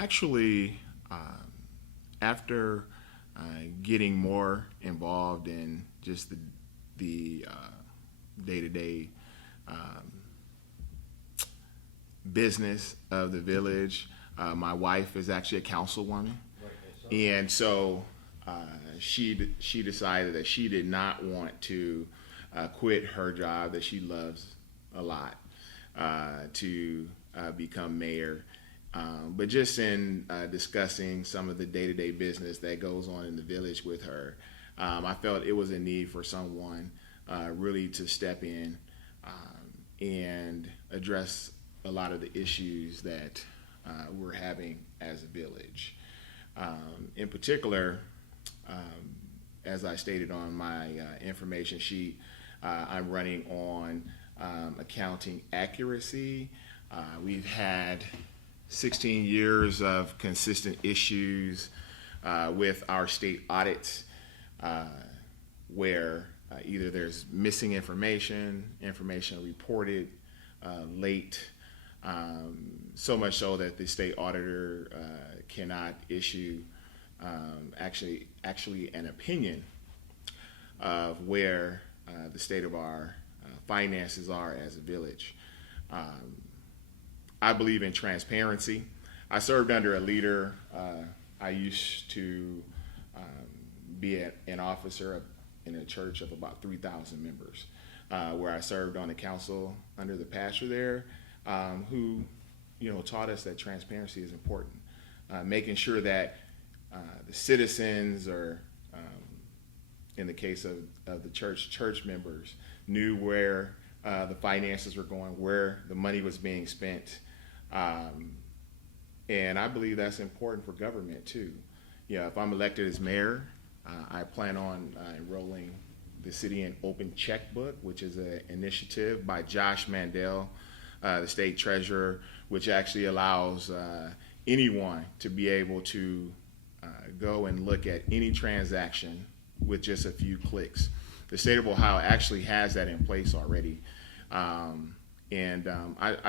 Actually, after getting more involved in just the day-to-day um, business of the village, my wife is actually a councilwoman, and so she decided that she did not want to quit her job that she loves a lot to become mayor. But just in discussing some of the day-to-day business that goes on in the village with her, I felt it was a need for someone really to step in and address a lot of the issues that we're having as a village. In particular, as I stated on my information sheet, I'm running on accounting accuracy. We've had 16 years of consistent issues with our state audits where either there's missing information, information reported late, so much so that the state auditor cannot issue actually an opinion of where the state of our finances are as a village. I believe in transparency. I served under a leader. I used to be an officer in a church of about 3,000 members, where I served on the council under the pastor there, who taught us that transparency is important, making sure that the citizens, or in the case of the church members, knew where the finances were going, where the money was being spent. And I believe that's important for government too. If I'm elected as mayor, I plan on enrolling the city in open checkbook, which is an initiative by Josh Mandel, the state treasurer, which actually allows anyone to be able to go and look at any transaction with just a few clicks. The state of Ohio actually has that in place already. I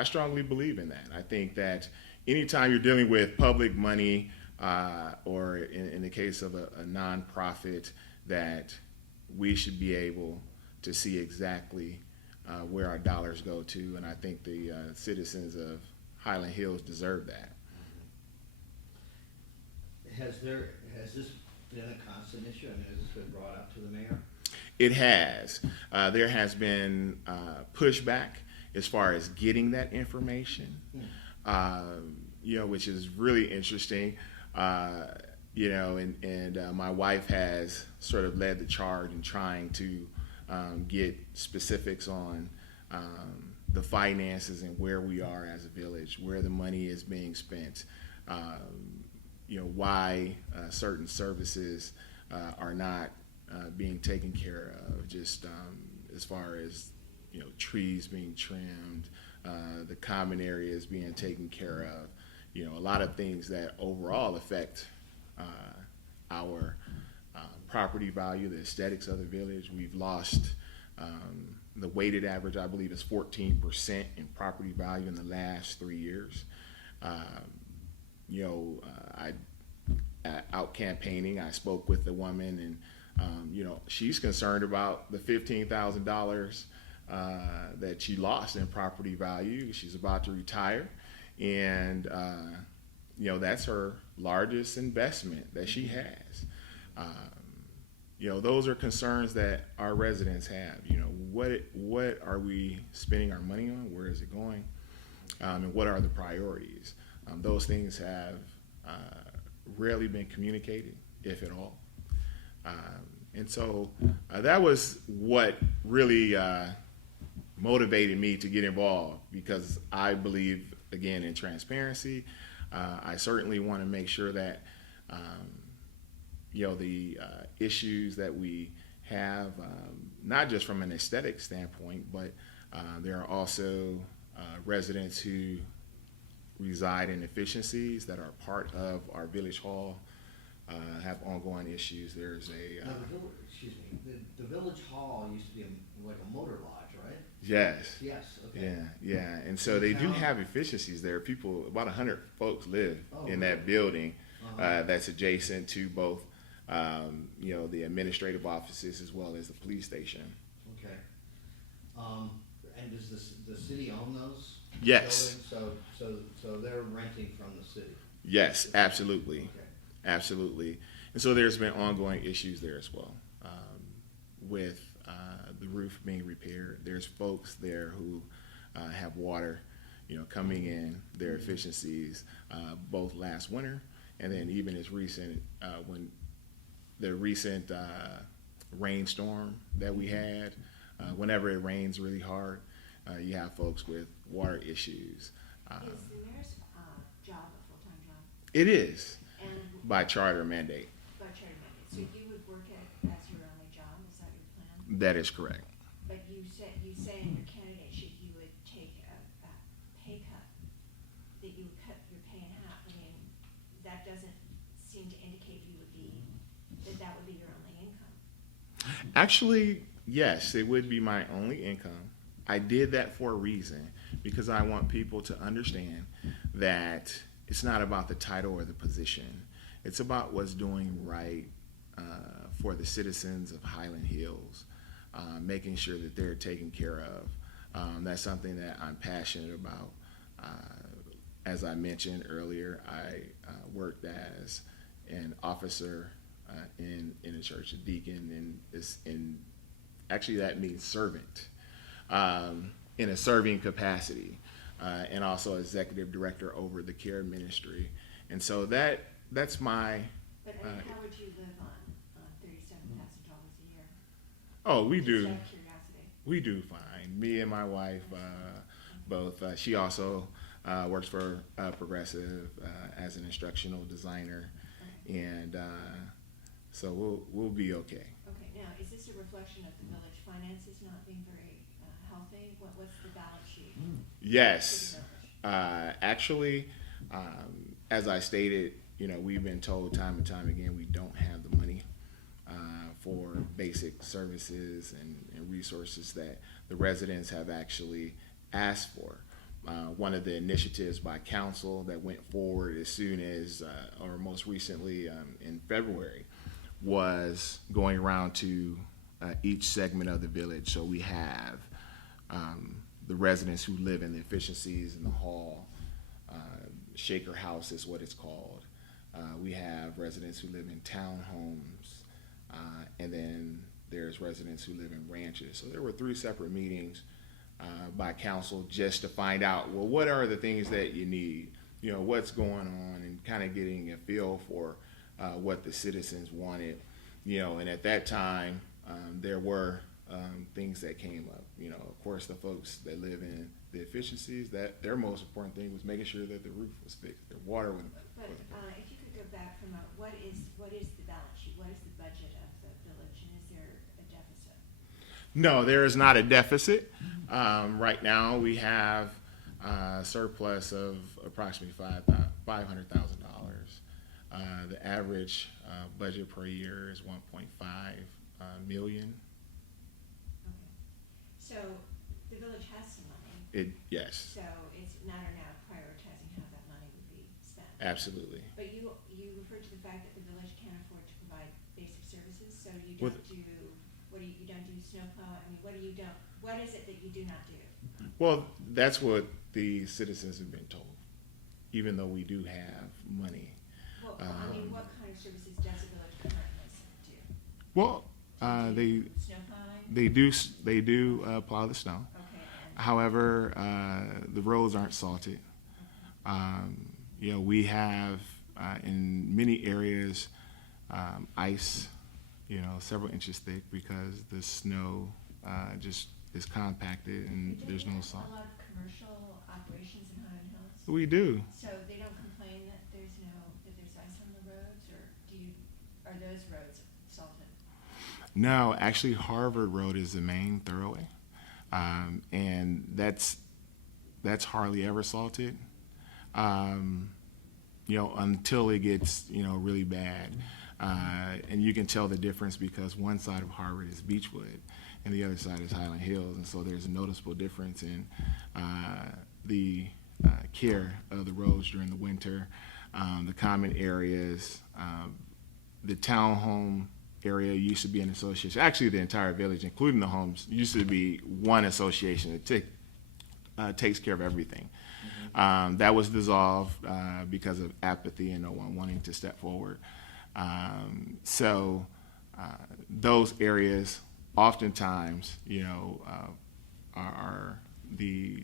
strongly believe in that. I think that anytime you're dealing with public money, or in the case of a nonprofit, that we should be able to see exactly where our dollars go to, and I think the citizens of Highland Hills deserve that. Has this been a constant issue? I mean, has this been brought up to the mayor? It has. There has been pushback as far as getting that information, which is really interesting. My wife has sort of led the charge in trying to get specifics on the finances and where we are as a village, where the money is being spent, why certain services are not being taken care of, just as far as trees being trimmed, the common areas being taken care of, a lot of things that overall affect our property value, the aesthetics of the village. We've lost the weighted average, I believe, is 14% in property value in the last 3 years. I out campaigning, I spoke with the woman, and she's concerned about the $15,000 that she lost in property value. She's about to retire, and that's her largest investment that she has. Those are concerns that our residents have. What are we spending our money on? Where is it going? And what are the priorities? Those things have rarely been communicated, if at all. And so that was what really motivated me to get involved, because I believe, again, in transparency. I certainly want to make sure that the issues that we have, not just from an aesthetic standpoint, but there are also residents who reside in efficiencies that are part of our village hall, have ongoing issues. There's a the village hall used to be like a motor lodge, right? Yes. Yes, okay. Yeah. And so they do have efficiencies there. People, about 100 folks live Oh, in that building that's adjacent to both, the administrative offices as well as the police station. Okay. And does the city own those? Yes. Buildings? So they're renting from the city? Yes, absolutely. Okay. Absolutely. And so there's been ongoing issues there as well, with the roof being repaired. There's folks there who have water, coming in, their efficiencies, both last winter and then even as recent, when the recent rainstorm that we had, whenever it rains really hard, you have folks with water issues. Is the mayor's job a full-time job? It is And by charter mandate. by charter mandate, so you would work it as your only job, is that your plan? That is correct. But you say in your candidate sheet you would take a pay cut, that you would cut your pay in half. I mean, that doesn't seem to indicate you would be, that would be your only income. Actually, yes, it would be my only income. I did that for a reason, because I want people to understand that it's not about the title or the position. It's about what's doing right for the citizens of Highland Hills, making sure that they're taken care of. That's something that I'm passionate about. As I mentioned earlier, I worked as an officer in a church, a deacon, and actually that means servant, in a serving capacity, and also executive director over the care ministry. And so that's my. But I mean, how would you live on $37,000 a year? Oh, we Just do. out of curiosity. We do fine. Me and my wife, both. She also works for Progressive as an instructional designer, and so we'll be okay. Okay, now, is this a reflection of the village finances not being very healthy? What's the balance sheet? Yes. for the village? Actually, as I stated, we've been told time and time again we don't have the money for basic services and resources that the residents have actually asked for. One of the initiatives by council that went forward as soon as, or most recently in February, was going around to each segment of the village. So we have the residents who live in the efficiencies in the hall. Shaker House is what it's called. We have residents who live in townhomes, and then there's residents who live in ranches. So there were 3 separate meetings by council just to find out, well, what are the things that you need? What's going on, and kind of getting a feel for what the citizens wanted. And at that time, there were things that came up. Of course, the folks that live in the efficiencies, that their most important thing was making sure that the roof was fixed, their water was. But if you could go back from what is the balance sheet? What is the budget of the village, and is there a deficit? No, there is not a deficit. Right now, we have a surplus of approximately $500,000. The average budget per year is 1.5 million. Okay. So the village has some money, Yes, so it's a matter now of prioritizing how that money would be spent. absolutely. But you referred to the fact that the village can't afford to provide basic services, so you Well, don't do, you don't do snow plow? I mean, what is it that you do not do? Well, that's what the citizens have been told, even though we do have money. Well, I mean, what kind of services does the village currently do? Well, Do snow plowing? they do plow the snow. Okay, However, the roads aren't salted. We have in many areas ice, several inches thick because the snow just is compacted and there's no salt. a lot of commercial operations in Highland Hills, We do. so they don't complain that there's ice on the roads, or are those roads salted? No, actually, Harvard Road is the main thoroughway, and that's hardly ever salted. Until it gets really bad, and you can tell the difference because one side of Harvard is Beechwood, and the other side is Highland Hills. And so there's a noticeable difference in the care of the roads during the winter, the common areas. The townhome area used to be an association. Actually, the entire village, including the homes, used to be one association that takes care of everything. That was dissolved because of apathy and no one wanting to step forward. So those areas oftentimes, are the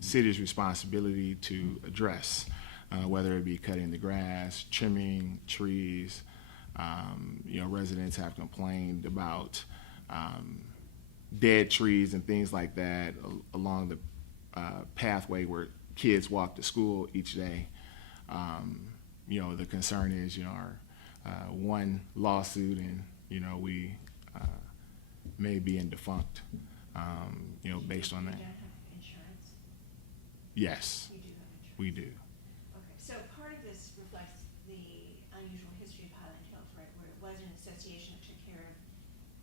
city's responsibility to address, whether it be cutting the grass, trimming trees. Residents have complained about dead trees and things like that along the pathway where kids walk to school each day. The concern is, our one lawsuit and, we may be in defunct, based on You that. don't have insurance? Yes, You do have insurance? we do. Okay, so part of this reflects the unusual history of Highland Hills, right, where it was an association that took care of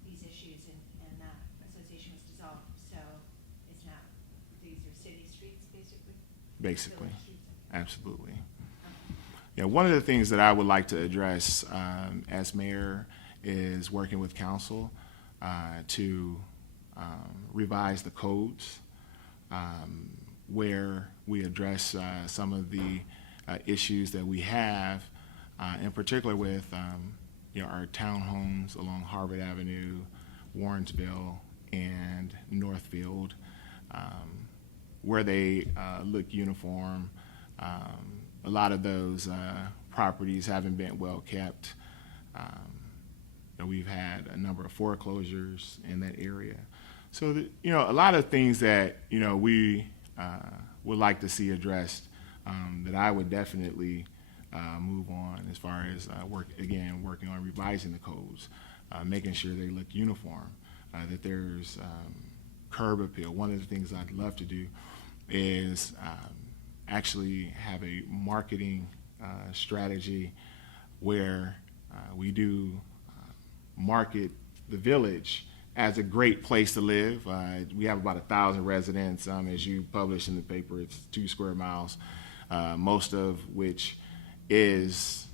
these issues, and that association was dissolved, so it's now, these are city streets, basically? Basically, Village streets, okay. absolutely. One of the things that I would like to address as mayor is working with council to revise the codes where we address some of the issues that we have, in particular with our townhomes along Harvard Avenue, Warrensville, and Northfield, where they look uniform. A lot of those properties haven't been well kept. We've had a number of foreclosures in that area. So, a lot of things that, we would like to see addressed that I would definitely move on as far as working on revising the codes, making sure they look uniform, that there's curb appeal. One of the things I'd love to do is actually have a marketing strategy where we do market the village as a great place to live. We have about 1,000 residents. As you publish in the paper, it's 2 square miles, most of which is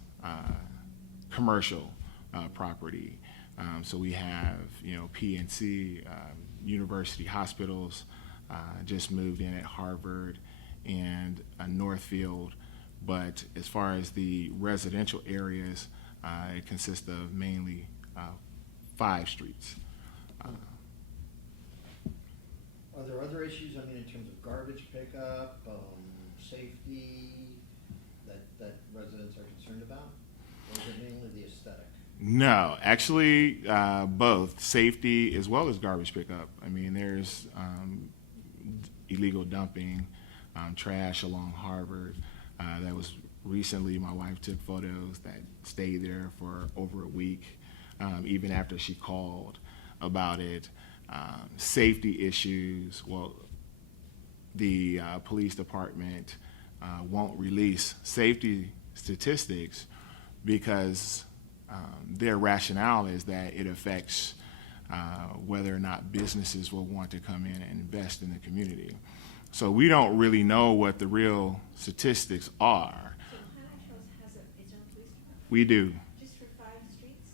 commercial property. So we have, PNC, university hospitals, just moved in at Harvard and Northfield. But as far as the residential areas, it consists of mainly 5 streets. Are there other issues, in terms of garbage pickup, safety, that residents are concerned about? Or is it mainly the aesthetic? No, actually, both safety as well as garbage pickup. There's illegal dumping, trash along Harvard. That was recently, my wife took photos that stayed there for over a week, even after she called about it. Safety issues, well, the police department won't release safety statistics because their rationale is that it affects whether or not businesses will want to come in and invest in the community. So we don't really know what the real statistics are. So Highland Hills has its own police department? We do, Just for 5 streets?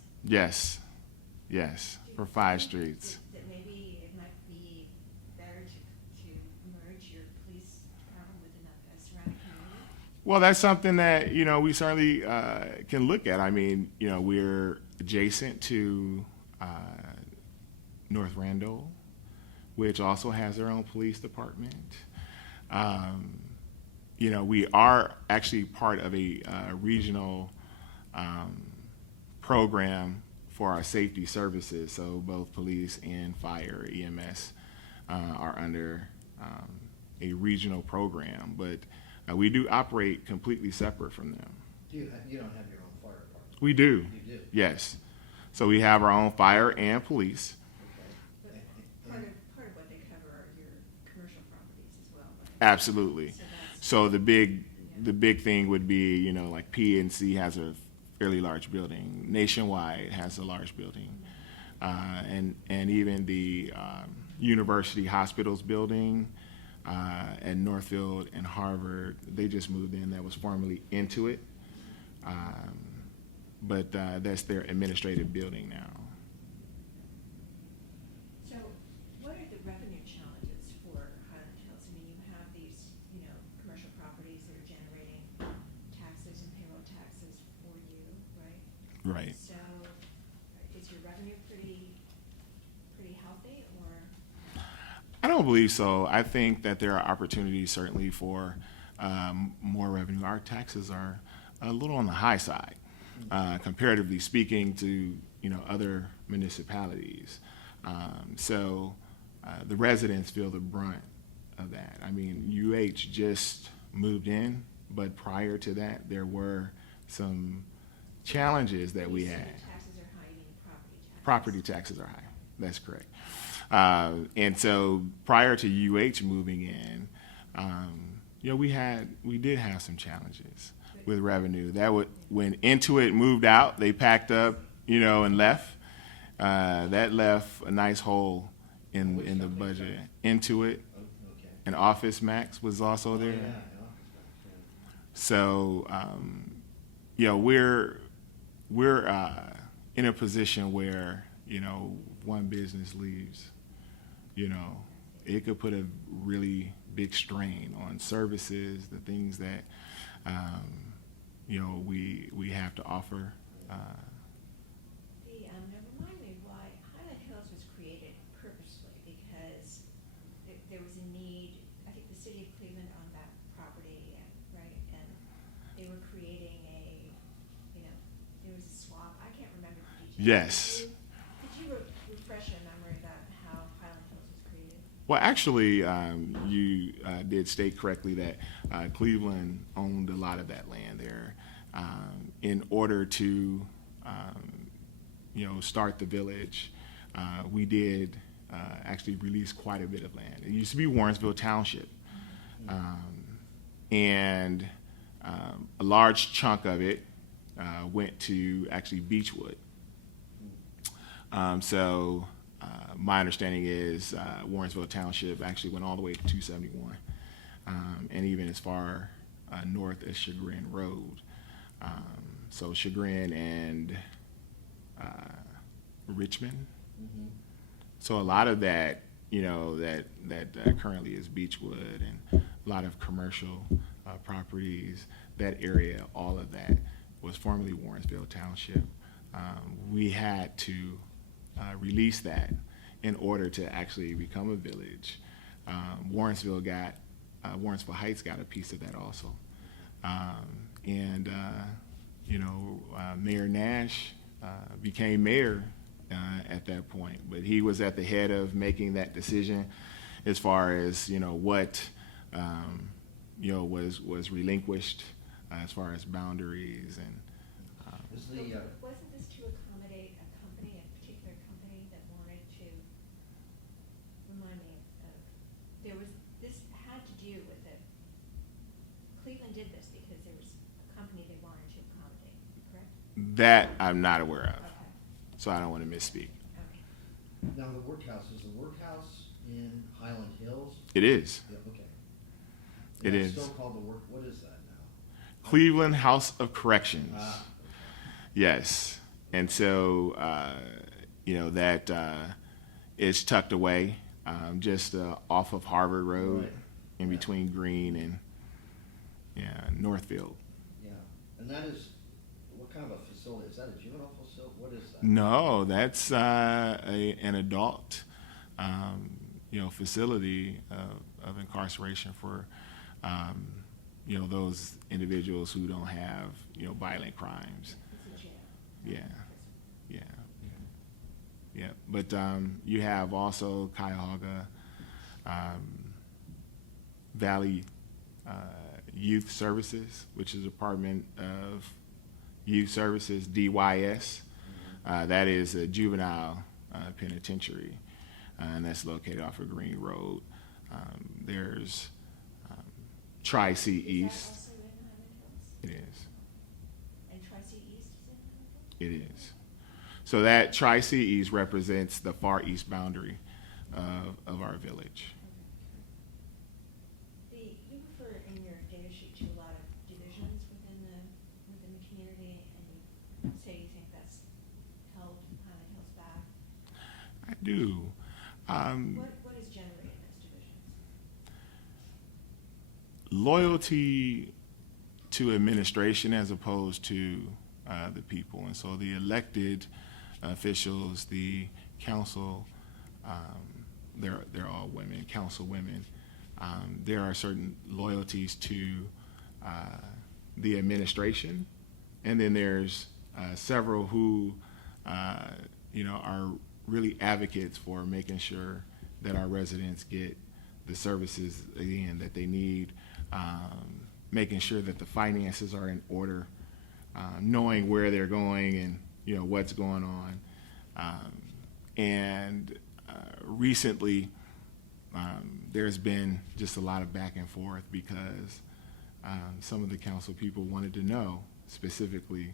yes, for 5 streets. That maybe it might be better to merge your police department with a surrounding community? Well, that's something that, we certainly can look at. We're adjacent to North Randall, which also has their own police department. We are actually part of a regional program for our safety services. So both police and fire, EMS, are under a regional program, but we do operate completely separate from them. You don't have your own fire department? We do. You do? Yes. So we have our own fire and police. Okay. Part of what they cover are your commercial properties as well, right? Absolutely. So that's- So the big thing would be, like PNC has a fairly large building. Nationwide has a large building. and even the university hospitals building at Northfield and Harvard, they just moved in. That was formerly Intuit, but that's their administrative building now. So what are the revenue challenges for Highland Hills? I mean, you have these, commercial properties that are generating taxes and payroll taxes for you, right? Right. So is your revenue pretty healthy, or? I don't believe so. I think that there are opportunities certainly for more revenue. Our taxes are a little on the high side, comparatively speaking to other municipalities. So the residents feel the brunt of that. I mean, UH just moved in, but prior to that, there were some challenges that we You said had. the taxes are high, you mean property taxes? Property taxes are high. That's correct. And so prior to UH moving in, we did have some challenges with revenue. When Intuit moved out, they packed up, and left. That left a nice hole in the budget. Intuit Oh, okay. and Office Max was also there. Oh, yeah, yeah. So, we're in a position where one business leaves, it could put a really big strain on services, the things that we have to offer. Now remind me why Highland Hills was created purposely, because there was a need, I think the city of Cleveland owned that property, right? And they were creating there was a swap, I can't remember the details. Yes. Could you refresh your memory about how Highland Hills was created? Well, actually, you did state correctly that Cleveland owned a lot of that land there. In order to, start the village, we did actually release quite a bit of land. It used to be Warrensville Township, and a large chunk of it went to actually Beechwood. So my understanding is Warrensville Township actually went all the way to 271, and even as far north as Chagrin Road. So Chagrin and Richmond. Mm-hmm. So a lot of that, that currently is Beechwood, and a lot of commercial properties, that area, all of that was formerly Warrensville Township. We had to release that in order to actually become a village. Warrensville Heights got a piece of that also. Mayor Nash became mayor at that point, but he was at the head of making that decision as far as what was relinquished as far as boundaries and. Is So the, wasn't this to accommodate a particular company that wanted to, remind me of, this had to do with it. Cleveland did this because there was a company they wanted to accommodate, correct? That I'm not aware of, Okay, so I don't want to misspeak. okay. now the workhouse, is the workhouse in Highland Hills? It is. Yeah, okay. It It's is. still called what is that now? Cleveland House of Corrections. Ah, Yes. And so, that is tucked away just off of Harvard Road, Right. in Yeah. between Green and Northfield. yeah, and that is, what kind of a facility, is that a juvenile facility, what is that? No, that's an adult, facility of incarceration for, those individuals who don't have, violent crimes. It's a jail. Yeah, yeah. But you have also Cuyahoga Valley Youth Services, which is Department of Youth Services, DYS. That is a juvenile penitentiary, and that's located off of Green Road. There's Tri-C Is East. that also in Highland Hills? It is. And Tri-C East is in Highland Hills? It is. So that Tri-C East represents the far east boundary of our village. You refer in your data sheet to a lot of divisions within the community, and you say you think that's held Highland Hills back. I do. What is generating those divisions? Loyalty to administration as opposed to the people. And so the elected officials, the council, they're all women, council women. There are certain loyalties to the administration, and then there's several who are really advocates for making sure that our residents get the services again that they need, making sure that the finances are in order, knowing where they're going and what's going on. Recently, there's been just a lot of back and forth because some of the council people wanted to know specifically,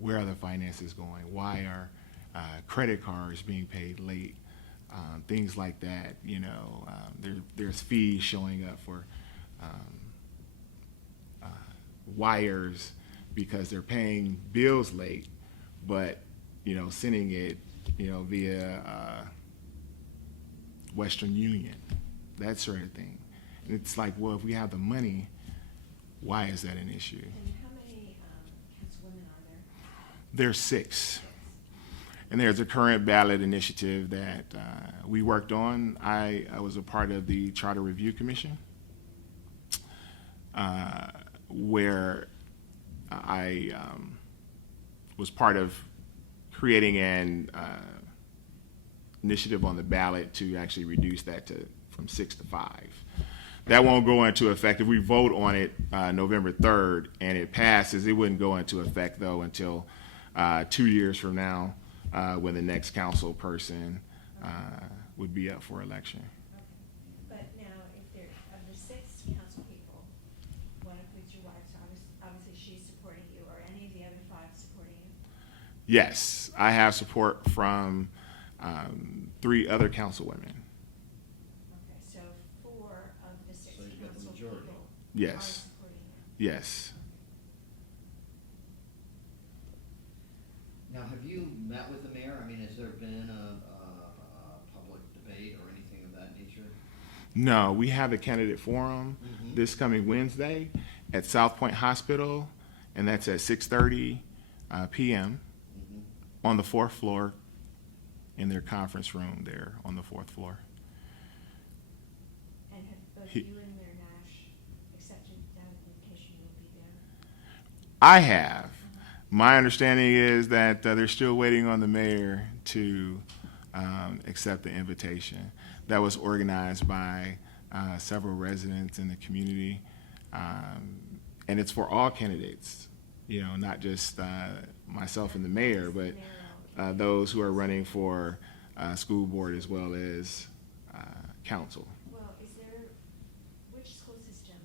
where are the finances going? Why are credit cards being paid late? Things like that. There's fees showing up for wires because they're paying bills late, but sending it via Western Union, that sort of thing. And it's like, well, if we have the money, why is that an issue? And how many councilwomen are there? There's 6. And there's a current ballot initiative that we worked on. I was a part of the Charter Review Commission, where I was part of creating an initiative on the ballot to actually reduce that from 6 to 5. That won't go into effect. If we vote on it November 3rd and it passes, it wouldn't go into effect, though, until 2 years from now, when the next council person would be up for election. Okay. But now, if there, of the 6 council people, one of who's your wife, so obviously she's supporting you, or any of the other 5 supporting you? Yes, I have support from 3 other councilwomen. Okay, so 4 of the 6 So you've got the council majority. people Yes. are supporting you? Yes. Now, have you met with the mayor? I mean, has there been a public debate or anything of that nature? No, we have a candidate forum Mhm. this coming Wednesday at South Point Hospital, and that's at 6:30 p.m. Mhm. on the 4th floor in their conference room there on the 4th floor. And have both He- you and Mayor Nash accepted that invitation you'll be there? I have. My understanding is that they're still waiting on the mayor to accept the invitation. That was organized by several residents in the community, and it's for all candidates, not just myself and the mayor, but those who are running for school board as well as council. Well, which school system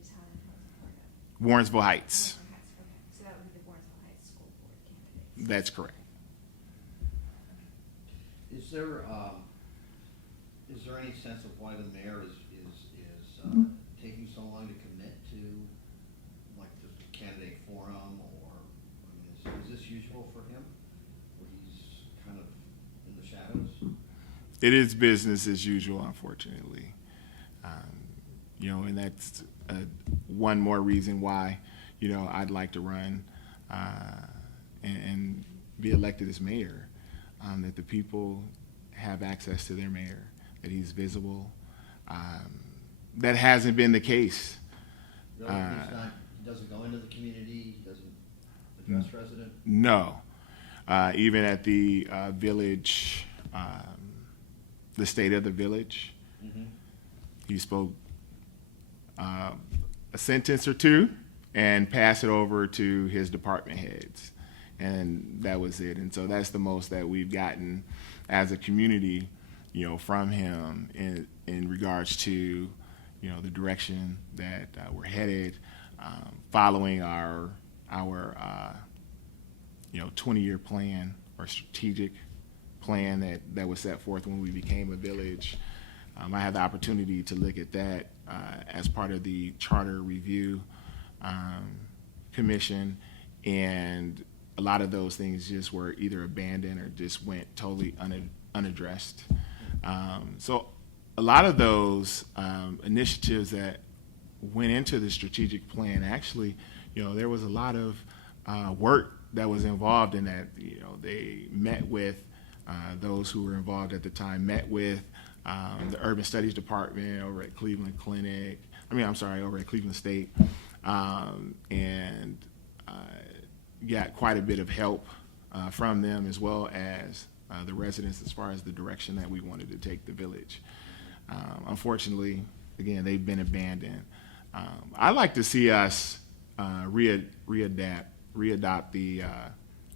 is Highland Hills a part of? Warrensville Heights. Warrensville Heights, okay. So that would be the Warrensville Heights School Board candidates. That's correct. Is there any sense of why the mayor is taking so long to commit to, like, the candidate forum, or, I mean, is this usual for him, where he's kind of in the shadows? It is business as usual, unfortunately. And that's one more reason why, I'd like to run and be elected as mayor, that the people have access to their mayor, that he's visible. That hasn't been the case. Really, he doesn't go into the community, he doesn't address residents? No. Even at the village, the state of the village, Mhm. he spoke a sentence or two and passed it over to his department heads. And that was it. And so that's the most that we've gotten as a community, from him in regards to, the direction that we're headed, following our 20-year plan or strategic plan that was set forth when we became a village. I had the opportunity to look at that as part of the charter review commission, and a lot of those things just were either abandoned or just went totally unaddressed. So a lot of those initiatives that went into the strategic plan, actually, there was a lot of work that was involved in that. They met with those who were involved at the time, met with the Urban Studies Department over at Cleveland over at Cleveland State, and got quite a bit of help from them, as well as the residents, as far as the direction that we wanted to take the village. Unfortunately, again, they've been abandoned. I'd like to see us readopt the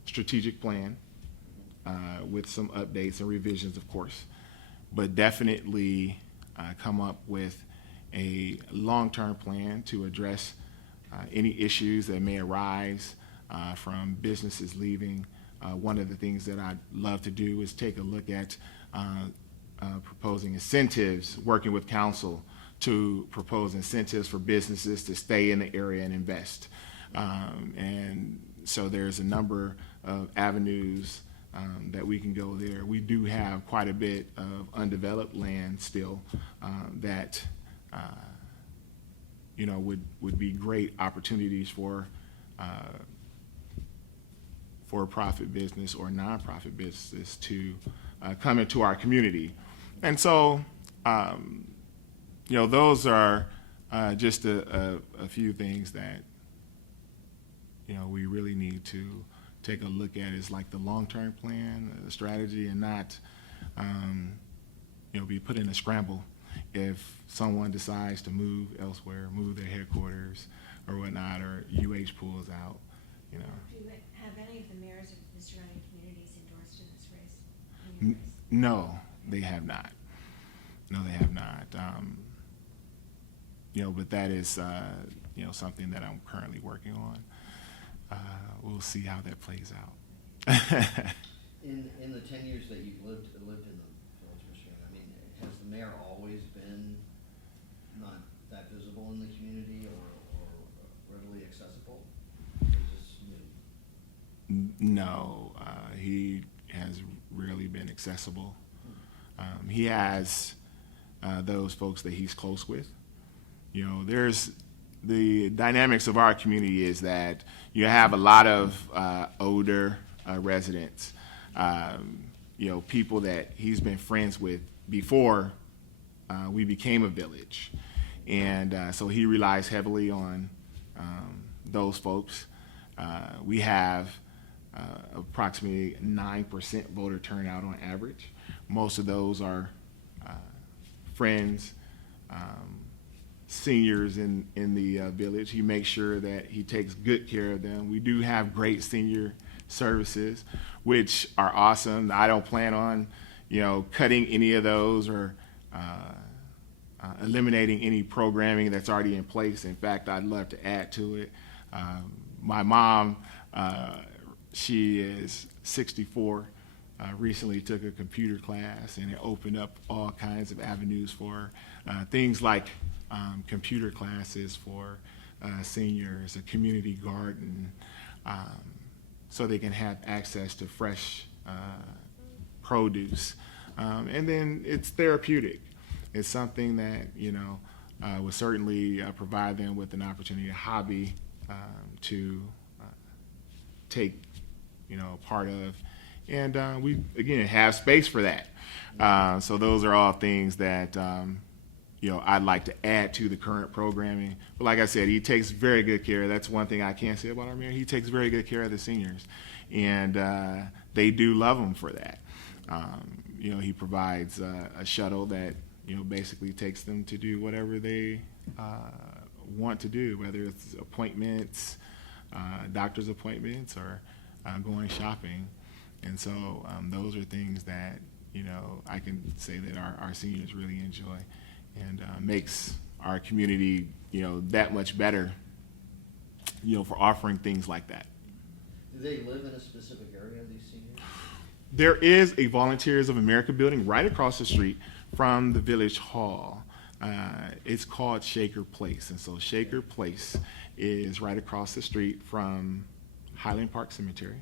strategic plan with some updates and revisions, of course, but definitely come up with a long-term plan to address any issues that may arise from businesses leaving. One of the things that I'd love to do is take a look at proposing incentives, working with council to propose incentives for businesses to stay in the area and invest. And so there's a number of avenues that we can go there. We do have quite a bit of undeveloped land still that would be great opportunities for for-profit business or nonprofit business to come into our community. And so, those are just a few things that we really need to take a look at, is like the long-term plan, the strategy, and not be put in a scramble if someone decides to move elsewhere, move their headquarters or whatnot, or UH pulls out. Do you have any of the mayors of the surrounding communities endorsed in this race? No, they have not. No, they have not. But that is something that I'm currently working on. We'll see how that plays out. In the 10 years that you've lived in the village, Mr. Young, I mean, has the mayor always been not that visible in the community or readily accessible? Or is this new? No, he has rarely been accessible. He has those folks that he's close with. There's the dynamics of our community is that you have a lot of older residents, people that he's been friends with before we became a village. And so he relies heavily on those folks. We have approximately 9% voter turnout on average. Most of those are friends, seniors in the village. He makes sure that he takes good care of them. We do have great senior services, which are awesome. I don't plan on, cutting any of those or eliminating any programming that's already in place. In fact, I'd love to add to it. My mom, she is 64. Recently took a computer class, and it opened up all kinds of avenues for things like computer classes for seniors, a community garden, so they can have access to fresh produce. And then it's therapeutic. It's something that, will certainly provide them with an opportunity, a hobby to take, part of. And we, again, have space for that. So those are all things that, I'd like to add to the current programming. But like I said, he takes very good care. That's one thing I can say about our mayor. He takes very good care of the seniors. And they do love him for that. He provides a shuttle that, basically takes them to do whatever they want to do, whether it's appointments, doctor's appointments, or going shopping. And so those are things that, I can say that our seniors really enjoy, and makes our community, that much better, for offering things like that. Do they live in a specific area, these seniors? There is a Volunteers of America building right across the street from the Village Hall. It's called Shaker Place, and so Shaker Place is right across the street from Highland Park Cemetery.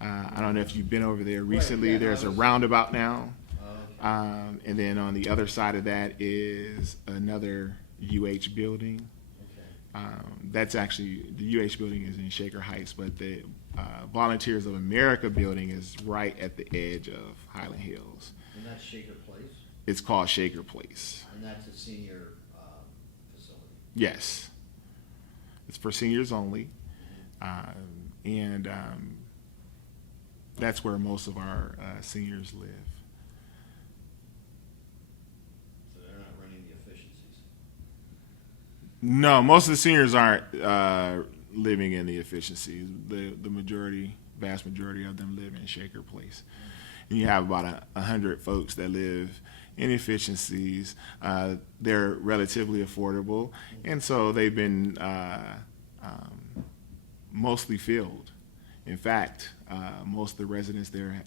I don't know if you've been over there recently. yeah, There's I a was- roundabout now. Okay. And then on the other side of that is another UH building. Okay. That's actually, the UH building is in Shaker Heights, but the Volunteers of America building is right at the edge of Highland Hills. And that's Shaker Place, It's called Shaker Place. and that's a senior facility. Yes. It's for seniors only. And that's where most of our seniors live. So they're not running the efficiencies. No, most of the seniors aren't living in the efficiencies. The vast majority of them live in Shaker Place. And you have about 100 folks that live in efficiencies. They're relatively affordable, and so they've been mostly filled. In fact, most of the residents there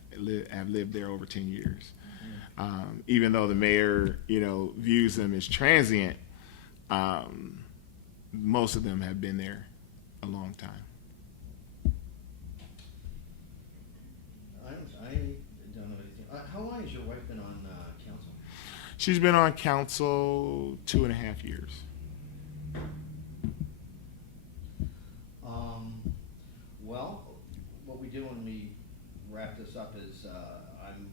have lived there over 10 years. Even though the mayor, views them as transient, most of them have been there a long time. I don't know anything. How long has your wife been on council? She's been on council 2.5 years. Well, what we do when we wrap this up is I'm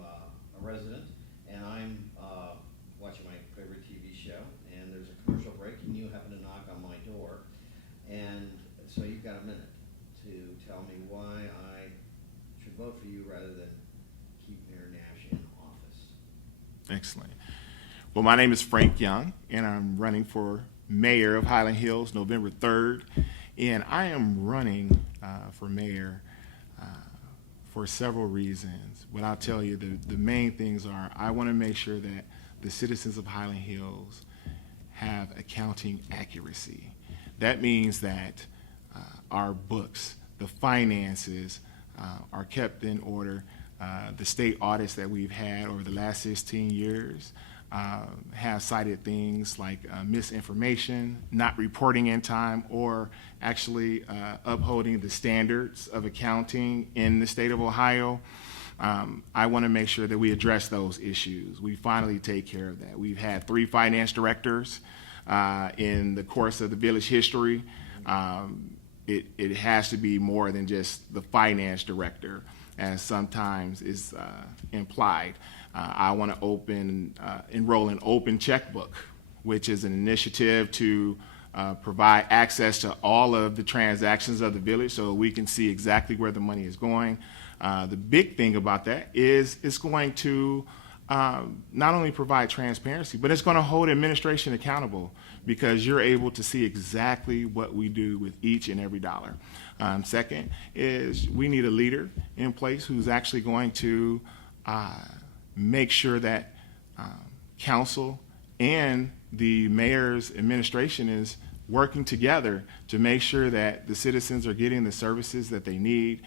a resident, and I'm watching my favorite TV show, and there's a commercial break, and you happen to knock on my door, and so you've got a minute to tell me why I should vote for you rather than keep Mayor Nash in office. Excellent. Well, my name is Frank Young, and I'm running for mayor of Highland Hills November 3rd. And I am running for mayor for several reasons. But I'll tell you, the main things are I want to make sure that the citizens of Highland Hills have accounting accuracy. That means that our books, the finances are kept in order. The state audits that we've had over the last 16 years have cited things like misinformation, not reporting in time, or actually upholding the standards of accounting in the state of Ohio. I want to make sure that we address those issues. We finally take care of that. We've had 3 finance directors in the course of the village history. It has to be more than just the finance director, as sometimes is implied. I want to enroll an open checkbook, which is an initiative to provide access to all of the transactions of the village so we can see exactly where the money is going. The big thing about that is it's going to not only provide transparency, but it's going to hold administration accountable because you're able to see exactly what we do with each and every dollar. Second is we need a leader in place who's actually going to make sure that council and the mayor's administration is working together to make sure that the citizens are getting the services that they need.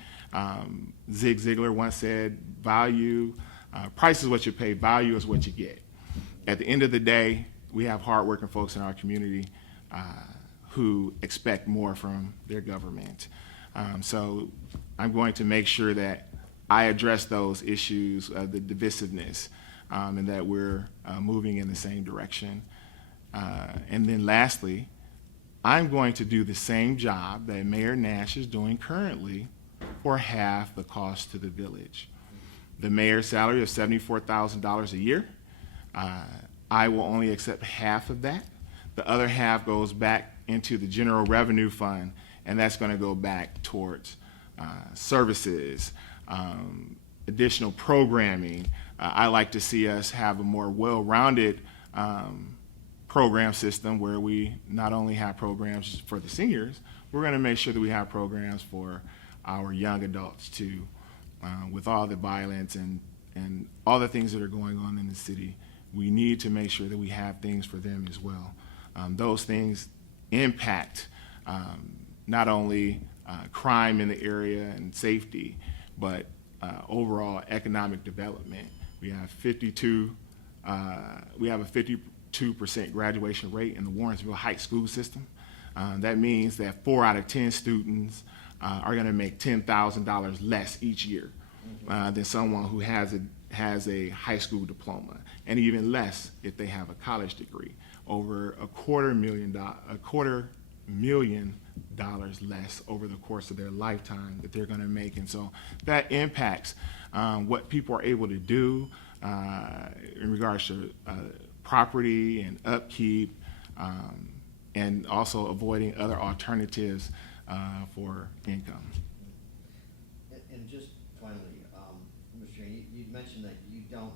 Zig Ziglar once said, price is what you pay, value is what you get. At the end of the day, we have hardworking folks in our community who expect more from their government. So I'm going to make sure that I address those issues of the divisiveness and that we're moving in the same direction. And then lastly, I'm going to do the same job that Mayor Nash is doing currently for half the cost to the village. The mayor's salary of $74,000 a year, I will only accept half of that. The other half goes back into the general revenue fund, and that's going to go back towards services, additional programming. I like to see us have a more well-rounded program system where we not only have programs for the seniors, we're going to make sure that we have programs for our young adults too. With all the violence and all the things that are going on in the city, we need to make sure that we have things for them as well. Those things impact not only crime in the area and safety, but overall economic development. We have a 52% graduation rate in the Warrensville Heights school system. That means that 4 out of 10 students are going to make $10,000 less each year than someone who has a high school diploma, and even less if they have a college degree. Over $250,000 less over the course of their lifetime that they're going to make, and so that impacts what people are able to do in regards to property and upkeep, and also avoiding other alternatives for income. And just finally, Mr. Chairman, you mentioned that you don't